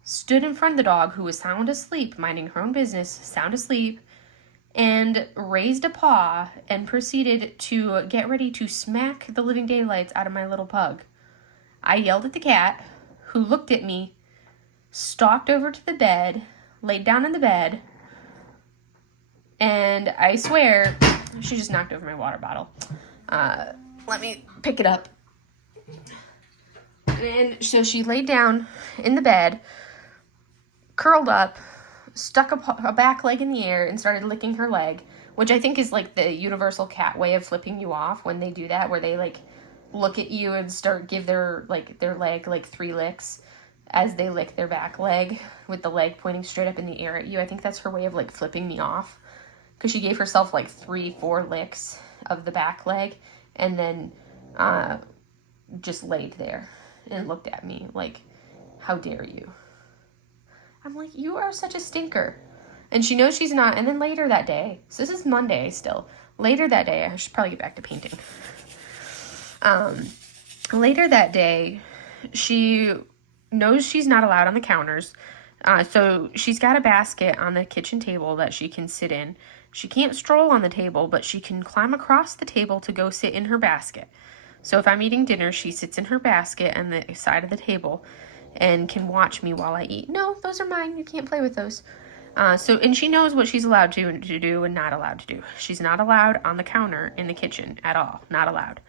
stood in front of the dog, who was sound asleep, minding her own business, sound asleep, and raised a paw and proceeded to get ready to smack the living daylights out of my little pug. I yelled at the cat, who looked at me, stalked over to the bed, laid down in the bed, and I swear, she just knocked over my water bottle. Let me pick it up. And so she laid down in the bed, curled up, stuck a back leg in the air and started licking her leg, which I think is like the universal cat way of flipping you off when they do that, where they like look at you and give their leg like 3 licks as they lick their back leg with the leg pointing straight up in the air at you. I think that's her way of like flipping me off, because she gave herself like 3-4 licks of the back leg and then just laid there and looked at me like, how dare you? I'm like, you are such a stinker. And she knows she's not. And then later that day, so this is Monday still, later that day, I should probably get back to painting. Later that day, she knows she's not allowed on the counters. So she's got a basket on the kitchen table that she can sit in. She can't stroll on the table, but she can climb across the table to go sit in her basket. So if I'm eating dinner, she sits in her basket on the side of the table and can watch me while I eat. No, those are mine. You can't play with those. And she knows what she's allowed to do and not allowed to do. She's not allowed on the counter in the kitchen at all. Not allowed.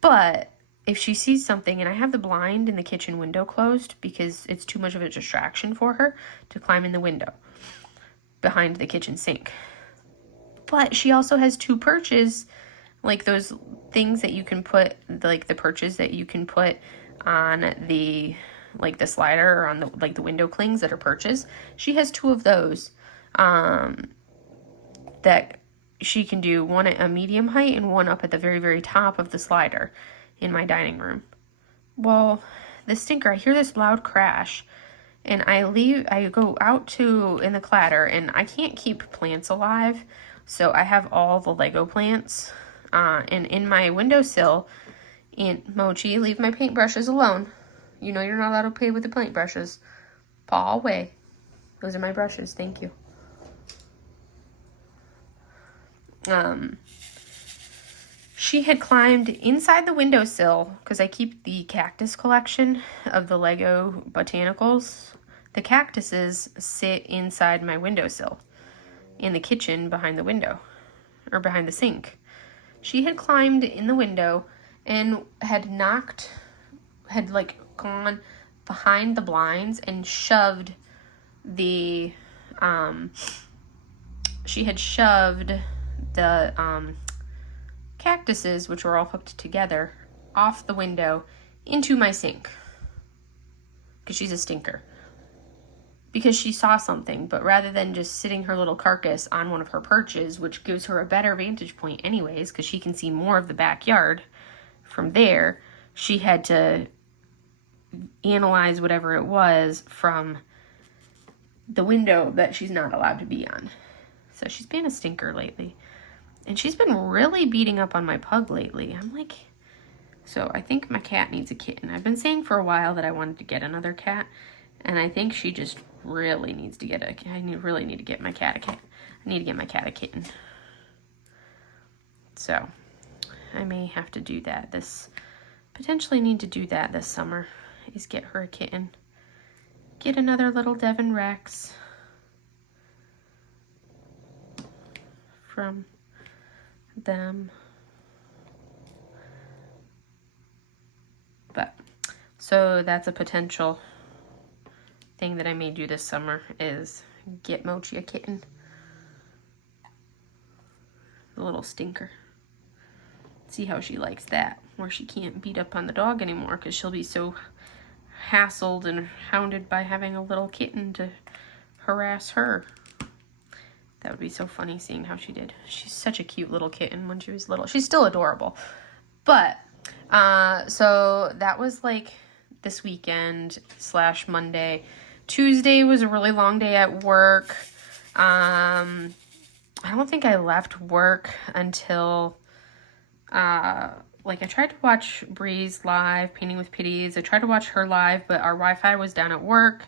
But if she sees something, and I have the blind in the kitchen window closed because it's too much of a distraction for her to climb in the window behind the kitchen sink. But she also has 2 perches, like those things that you can put, like the perches that you can put on the, like the slider or on the, like the window clings that are perches. She has 2 of those that she can do, one at a medium height and one up at the very, very top of the slider in my dining room. Well, the stinker, I hear this loud crash, and I go out in the clatter, and I can't keep plants alive, so I have all the Lego plants, and in my windowsill, and Mochi, leave my paintbrushes alone. You know you're not allowed to play with the paintbrushes. Paw away. Those are my brushes, thank you. She had climbed inside the windowsill, because I keep the cactus collection of the Lego botanicals. The cactuses sit inside my windowsill in the kitchen behind the window, or behind the sink. She had climbed in the window and had gone behind the blinds and shoved the cactuses, which were all hooked together, off the window into my sink, because she's a stinker. Because she saw something, but rather than just sitting her little carcass on one of her perches, which gives her a better vantage point anyways, because she can see more of the backyard from there, she had to analyze whatever it was from the window that she's not allowed to be on. So she's been a stinker lately. And she's been really beating up on my pug lately. I'm like, so I think my cat needs a kitten. I've been saying for a while that I wanted to get another cat, and I think she just really needs to get really need to get my cat a cat. I need to get my cat a kitten. So I may have to do that potentially need to do that this summer, is get her a kitten. Get another little Devon Rex from them. But so that's a potential thing that I may do this summer, is get Mochi a kitten. The little stinker. See how she likes that, where she can't beat up on the dog anymore because she'll be so hassled and hounded by having a little kitten to harass her. That would be so funny seeing how she did. She's such a cute little kitten when she was little. She's still adorable. But, so that was like this weekend / Monday. Tuesday was a really long day at work. I don't think I left work until, I tried to watch Bree's live, Painting with Pities. I tried to watch her live, but our Wi-Fi was down at work.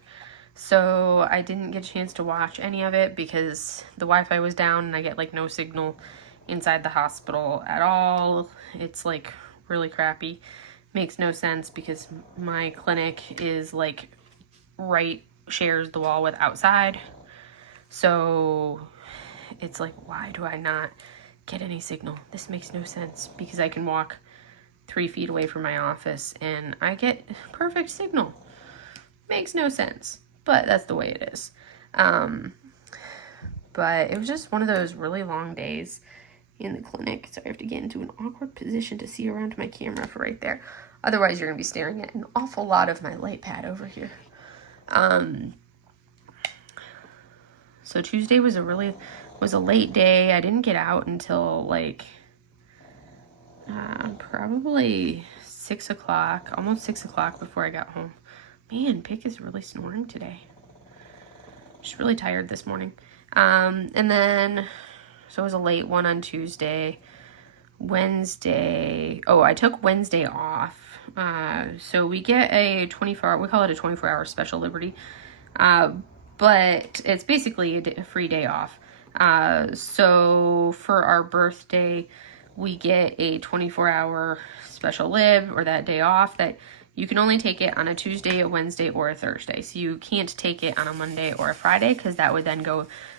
So I didn't get a chance to watch any of it because the Wi-Fi was down and I get like no signal inside the hospital at all. It's like really crappy. Makes no sense because my clinic is like shares the wall with outside. So it's like, why do I not get any signal? This makes no sense because I can walk 3 feet away from my office and I get perfect signal. Makes no sense. But that's the way it is. But it was just one of those really long days in the clinic. So I have to get into an awkward position to see around my camera for right there. Otherwise, you're going to be staring at an awful lot of my light pad over here. So Tuesday was a late day. I didn't get out until like probably 6 o'clock, almost 6 o'clock before I got home. Man, Pick is really snoring today. She's really tired this morning. And then, so it was a late one on Tuesday. Wednesday, I took Wednesday off. So we get a 24-hour, we call it a 24-hour special liberty. But it's basically a free day off. So for our birthday, we get a 24-hour special lib, or that day off, that you can only take it on a Tuesday, a Wednesday, or a Thursday. So you can't take it on a Monday or a Friday, because that would then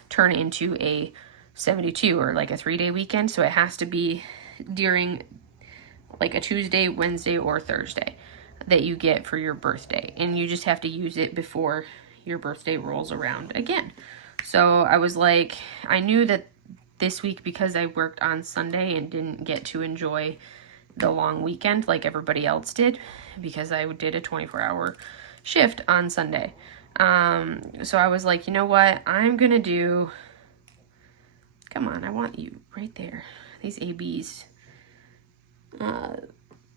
turn into a 72 or like a 3-day weekend. So it has to be during like a Tuesday, Wednesday, or Thursday that you get for your birthday. And you just have to use it before your birthday rolls around again. So I was like, I knew that this week, because I worked on Sunday and didn't get to enjoy the long weekend like everybody else did, because I did a 24-hour shift on Sunday. So I was like, you know what, I'm gonna do, come on, I want you right there, these ABs.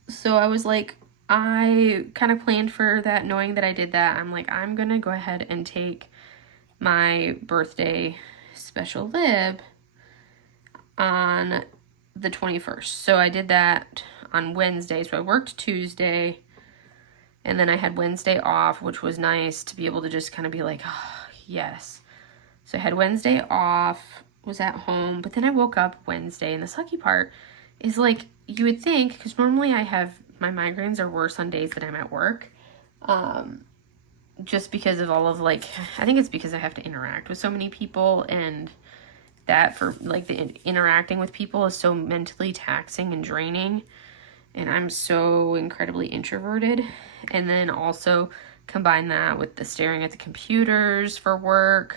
So I was like, I kind of planned for that, knowing that I did that. I'm like, I'm gonna go ahead and take my birthday special lib on the 21st. So I did that on Wednesday. So I worked Tuesday, and then I had Wednesday off, which was nice to be able to just kind of be like, oh, yes. So I had Wednesday off, was at home, but then I woke up Wednesday, and the sucky part is, like, you would think, because normally my migraines are worse on days that I'm at work, just because of all of, like, I think it's because I have to interact with so many people, and that for, like, the interacting with people is so mentally taxing and draining, and I'm so incredibly introverted. And then also combine that with the staring at the computers for work.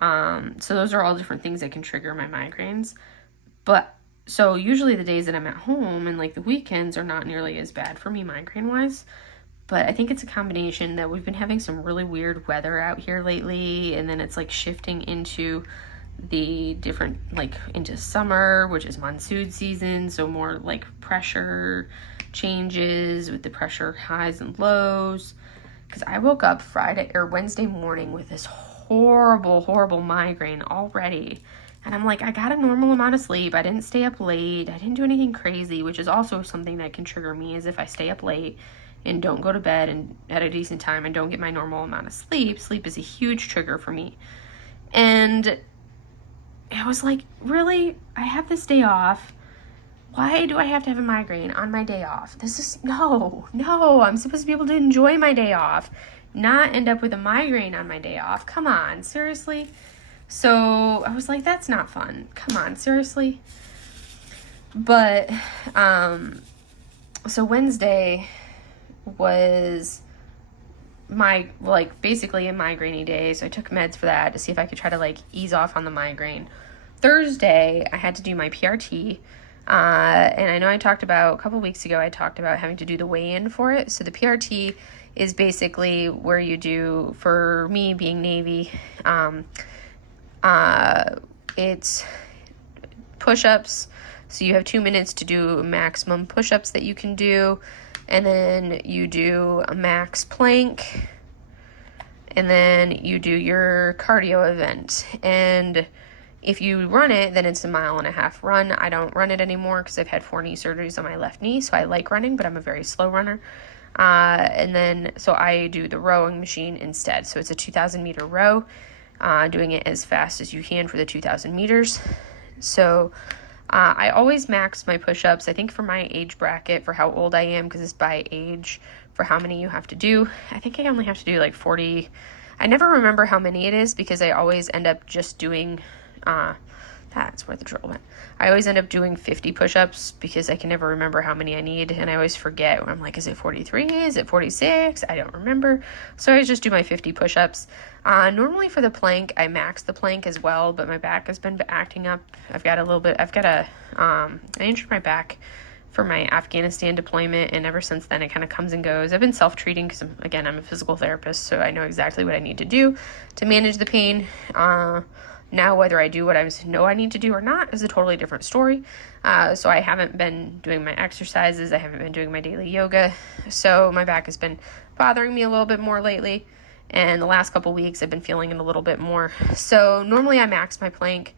So those are all different things that can trigger my migraines. But so usually the days that I'm at home and like the weekends are not nearly as bad for me migraine wise. But I think it's a combination that we've been having some really weird weather out here lately, and then it's like shifting into the different, like into summer, which is monsoon season, so more like pressure changes with the pressure highs and lows. Because I woke up Wednesday morning with this horrible migraine already, and I'm like, I got a normal amount of sleep, I didn't stay up late, I didn't do anything crazy, which is also something that can trigger me, is if I stay up late and don't go to bed and at a decent time and don't get my normal amount of sleep. Sleep is a huge trigger for me. And I was like, really? I have this day off. Why do I have to have a migraine on my day off? This is, no, I'm supposed to be able to enjoy my day off, not end up with a migraine on my day off. Come on, seriously? So I was like, that's not fun. Come on, seriously? But, so Wednesday was basically a migraine day, so I took meds for that to see if I could try to like ease off on the migraine. Thursday, I had to do my PRT, and I know I talked about, a couple weeks ago, I talked about having to do the weigh-in for it. So the PRT is basically where you do, for me being Navy, it's push-ups, so you have 2 minutes to do maximum push-ups that you can do, and then you do a max plank, and then you do your cardio event. And if you run it, then it's a 1.5 mile run. I don't run it anymore because I've had 4 knee surgeries on my left knee, so I like running, but I'm a very slow runner. And then, so I do the rowing machine instead. So it's a 2,000 meter row, doing it as fast as you can for the 2,000 meters. So I always max my push-ups, I think for my age bracket, for how old I am, because it's by age for how many you have to do. I think I only have to do like 40. I never remember how many it is because I always end up just doing That's where the drill went. I always end up doing 50 push-ups because I can never remember how many I need, and I always forget. I'm like, is it 43? Is it 46? I don't remember. So I just do my 50 push-ups. Normally for the plank, I max the plank as well, but my back has been acting up. I injured my back for my Afghanistan deployment, and ever since then it kind of comes and goes. I've been self-treating because, I'm a physical therapist, so I know exactly what I need to do to manage the pain. Now, whether I do what I know I need to do or not is a totally different story. So I haven't been doing my exercises. I haven't been doing my daily yoga. So my back has been bothering me a little bit more lately. And the last couple weeks I've been feeling it a little bit more. So normally I max my plank.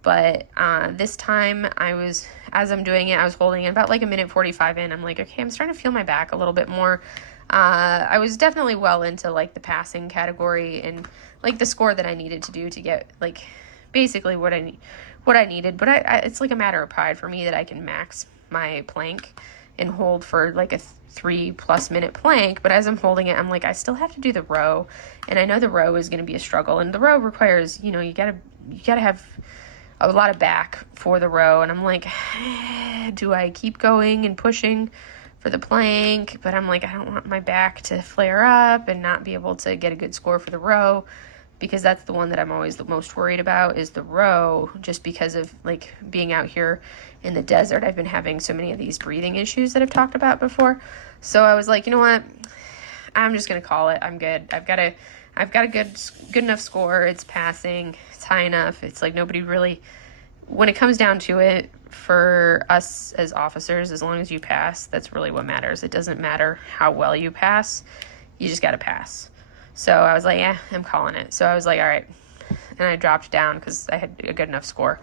But this time as I'm doing it, I was holding it about like a minute 45 in. I'm like, okay, I'm starting to feel my back a little bit more. I was definitely well into like the passing category and like the score that I needed to do to get like basically what I needed. But it's like a matter of pride for me that I can max my plank and hold for like a 3+ minute plank. But as I'm holding it, I'm like, I still have to do the row, and I know the row is going to be a struggle, and the row requires, you gotta have a lot of back for the row. And I'm like, do I keep going and pushing for the plank? But I'm like, I don't want my back to flare up and not be able to get a good score for the row, because that's the one that I'm always the most worried about, is the row, just because of like being out here in the desert. I've been having so many of these breathing issues that I've talked about before. So I was like, you know what, I'm just gonna call it. I'm good. I've got a good enough score. It's passing. It's high enough. It's like nobody really, when it comes down to it, for us as officers, as long as you pass, that's really what matters. It doesn't matter how well you pass. You just got to pass. So I was like, yeah, I'm calling it. So I was like, all right. And I dropped down because I had a good enough score.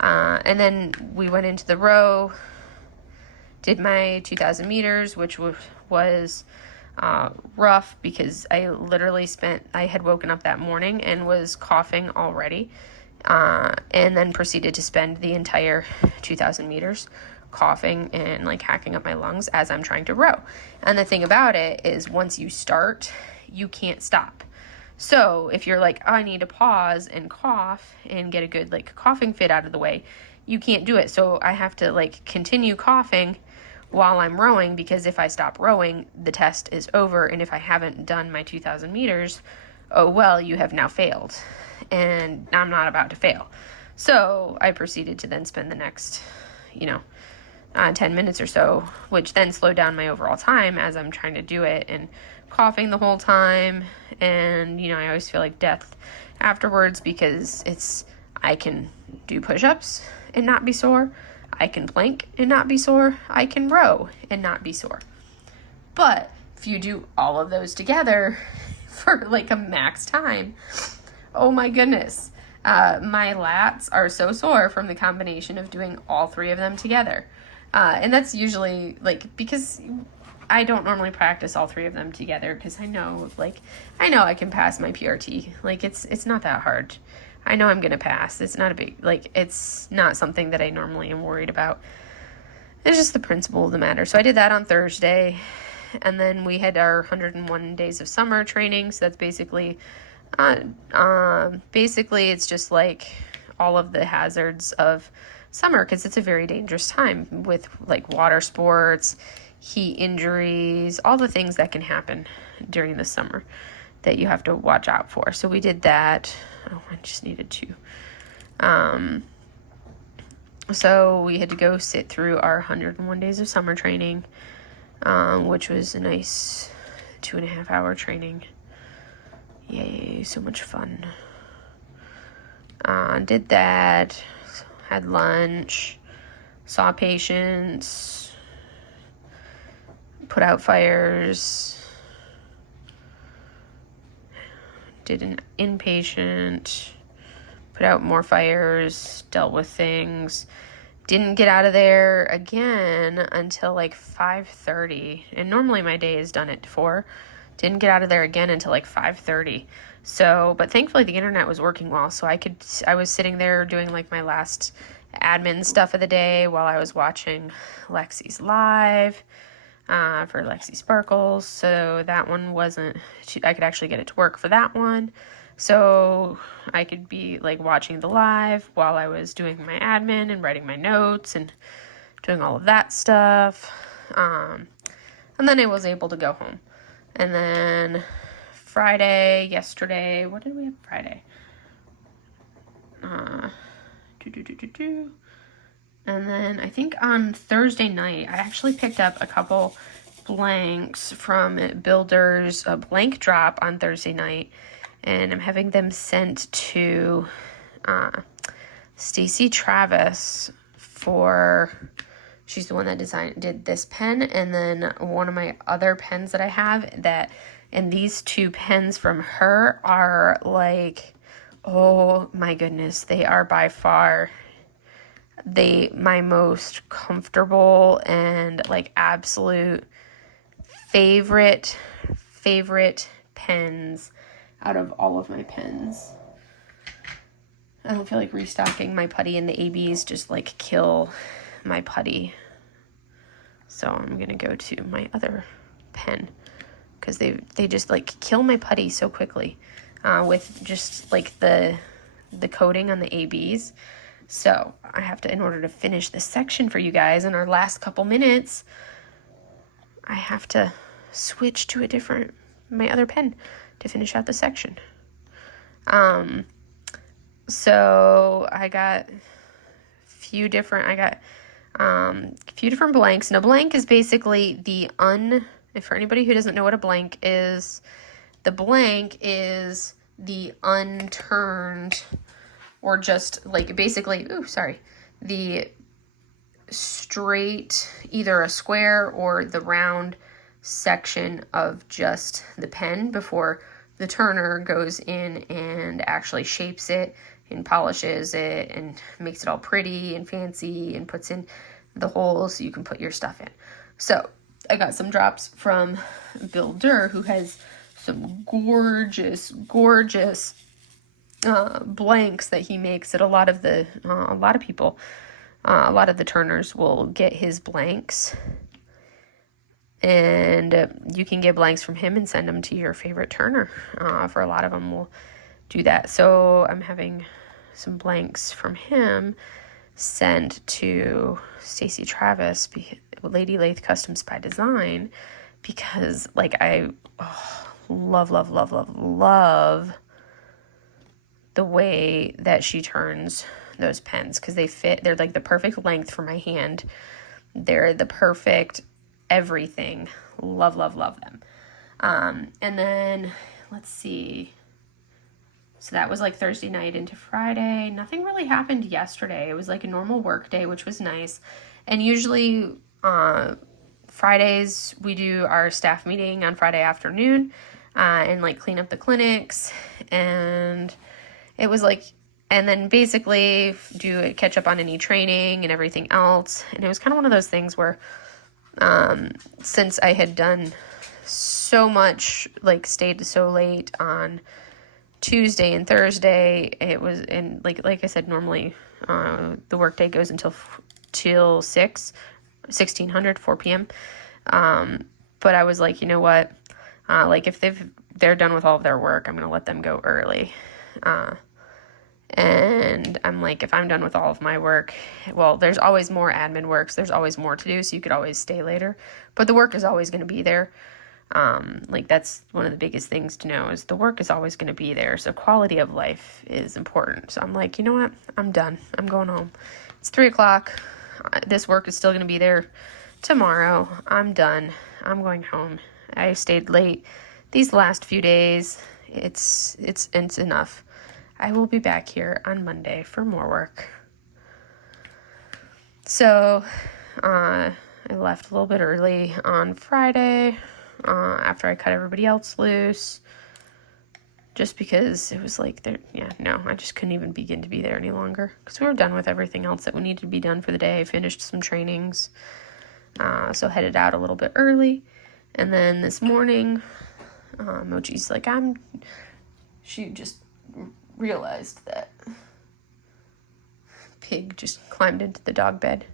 And then we went into the row, did my 2,000 meters, which was rough because I had woken up that morning and was coughing already. And then proceeded to spend the entire 2,000 meters coughing and like hacking up my lungs as I'm trying to row. And the thing about it is, once you start, you can't stop. So if you're like, oh, I need to pause and cough and get a good like coughing fit out of the way, you can't do it. So I have to like continue coughing while I'm rowing, because if I stop rowing, the test is over. And if I haven't done my 2,000 meters, oh, well, you have now failed. And I'm not about to fail. So I proceeded to then spend the next, 10 minutes or so, which then slowed down my overall time as I'm trying to do it and coughing the whole time. And, I always feel like death afterwards, because I can do push-ups and not be sore. I can plank and not be sore. I can row and not be sore. But if you do all of those together for like a max time, oh my goodness, my lats are so sore from the combination of doing all three of them together. And that's usually like, because I don't normally practice all three of them together, because I know I can pass my PRT. Like it's not that hard. I know I'm going to pass. It's not it's not something that I normally am worried about. It's just the principle of the matter. So I did that on Thursday, and then we had our 101 days of summer training. So that's basically it's just like all of the hazards of summer, because it's a very dangerous time with like water sports, heat injuries, all the things that can happen during the summer that you have to watch out for. So we did that. Oh, I just needed to. So we had to go sit through our 101 days of summer training, which was a nice 2.5 hour training. Yay, so much fun. Did that, had lunch, saw patients, put out fires, did an inpatient, put out more fires, dealt with things. Didn't get out of there again until like 5:30. And normally my day is done at 4. Didn't get out of there again until like 5:30. So, but thankfully the internet was working well. So I was sitting there doing like my last admin stuff of the day while I was watching Lexi's live for Lexi Sparkles. So that one I could actually get it to work for that one. So I could be like watching the live while I was doing my admin and writing my notes and doing all of that stuff. And then I was able to go home. And then yesterday, what did we have Friday? And then I think on Thursday night, I actually picked up a couple blanks from Builders, a blank drop on Thursday night, and I'm having them sent to Stacy Travis she's the one that did this pen, and then one of my other pens that I have and these two pens from her are like, oh my goodness, they are by far my most comfortable and like absolute favorite pens out of all of my pens. I don't feel like restocking my putty, and the ABs just like kill my putty. So I'm gonna go to my other pen because they just like kill my putty so quickly with just like the coating on the ABs. So I have to, in order to finish this section for you guys in our last couple minutes, I have to switch to my other pen to finish out the section. So I got a few different blanks. Now, blank is basically for anybody who doesn't know what a blank is, the blank is the unturned, or just like basically, the straight, either a square or the round section of just the pen before the turner goes in and actually shapes it and polishes it and makes it all pretty and fancy and puts in the holes so you can put your stuff in. So I got some drops from Builder, who has some gorgeous blanks that he makes that a lot of the turners will get his blanks, and you can get blanks from him and send them to your favorite turner. For a lot of them will do that. So I'm having some blanks from him sent to Stacy Travis, Lady Lathe Customs by Design, because like I love the way that she turns those pens, because they're like the perfect length for my hand. They're the perfect everything. Love them. And then let's see. So that was like Thursday night into Friday. Nothing really happened yesterday. It was like a normal work day, which was nice. And usually Fridays we do our staff meeting on Friday afternoon and like clean up the clinics, and it was like, and then basically catch up on any training and everything else. And it was kind of one of those things where since I had done so much, like stayed so late on Tuesday and Thursday, it was, and like I said, normally the workday goes until 4 p.m. But I was like, you know what, like if they're done with all of their work, I'm gonna let them go early. And I'm like, if I'm done with all of my work, well, there's always more admin work, so there's always more to do, so you could always stay later, but the work is always going to be there. Like that's one of the biggest things to know, is the work is always going to be there. So quality of life is important. So I'm like, you know what? I'm done. I'm going home. It's 3:00. This work is still going to be there tomorrow. I'm done. I'm going home. I stayed late these last few days. It's enough. I will be back here on Monday for more work. So, I left a little bit early on Friday, after I cut everybody else loose, just because it was like, I just couldn't even begin to be there any longer, because we were done with everything else that we needed to be done for the day. Finished some trainings, so headed out a little bit early. And then this morning, Mochi's like, she just realized that Pig just climbed into the dog bed,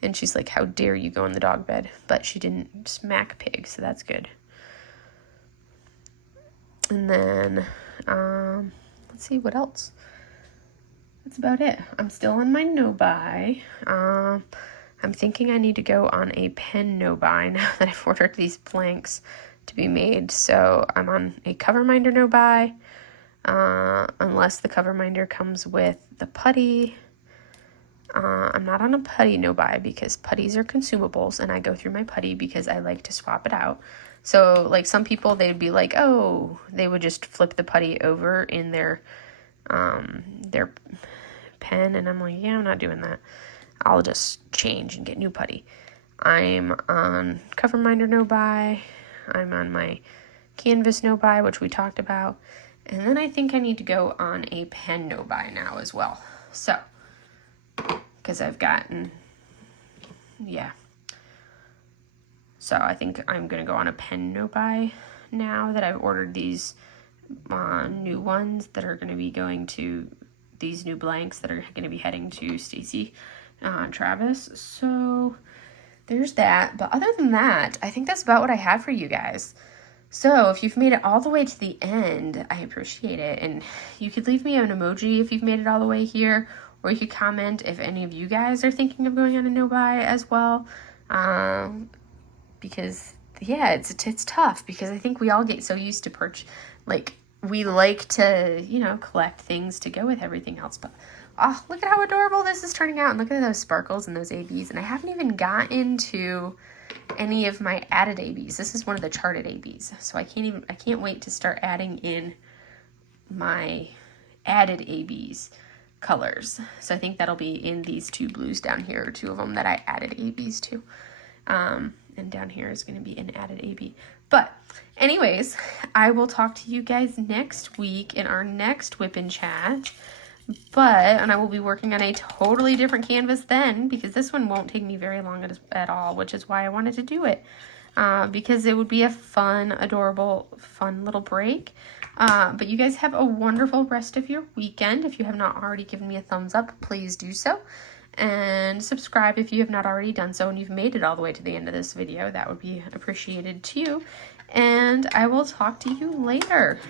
and she's like, how dare you go in the dog bed? But she didn't smack Pig, so that's good. And then Let's see what else. That's about it. I'm still on my no-buy. I'm thinking I need to go on a pen no-buy now that I've ordered these blanks to be made. So I'm on a cover minder no-buy, unless the cover minder comes with the putty. I'm not on a putty no-buy because putties are consumables, and I go through my putty because I like to swap it out. So, like, some people, they'd be like, oh, they would just flip the putty over in their pen, and I'm like, yeah, I'm not doing that. I'll just change and get new putty. I'm on cover minder no-buy. I'm on my canvas no-buy, which we talked about. And then I think I need to go on a pen no-buy now as well. So, because I've gotten, yeah. So I think I'm going to go on a pen no-buy now that I've ordered these new ones that are going to be going to, these new blanks that are going to be heading to Stacy Travis. So there's that. But other than that, I think that's about what I have for you guys. So if you've made it all the way to the end, I appreciate it. And you could leave me an emoji if you've made it all the way here, or you could comment if any of you guys are thinking of going on a no-buy as well. Because, yeah, it's tough because I think we all get so used to we like to, you know, collect things to go with everything else. But, oh, look at how adorable this is turning out. And look at those sparkles and those ABs. And I haven't even gotten to any of my added ABs. This is one of the charted ABs. So I can't wait to start adding in my added ABs colors. So I think that'll be in these two blues down here, or two of them that I added ABs to. And down here is going to be an added AB. But anyways, I will talk to you guys next week in our next WIP Chat. And I will be working on a totally different canvas then, because this one won't take me very long at all, which is why I wanted to do it. Because it would be a fun, adorable, fun little break. But you guys have a wonderful rest of your weekend. If you have not already given me a thumbs up, please do so. And subscribe if you have not already done so and you've made it all the way to the end of this video. That would be appreciated too. And I will talk to you later.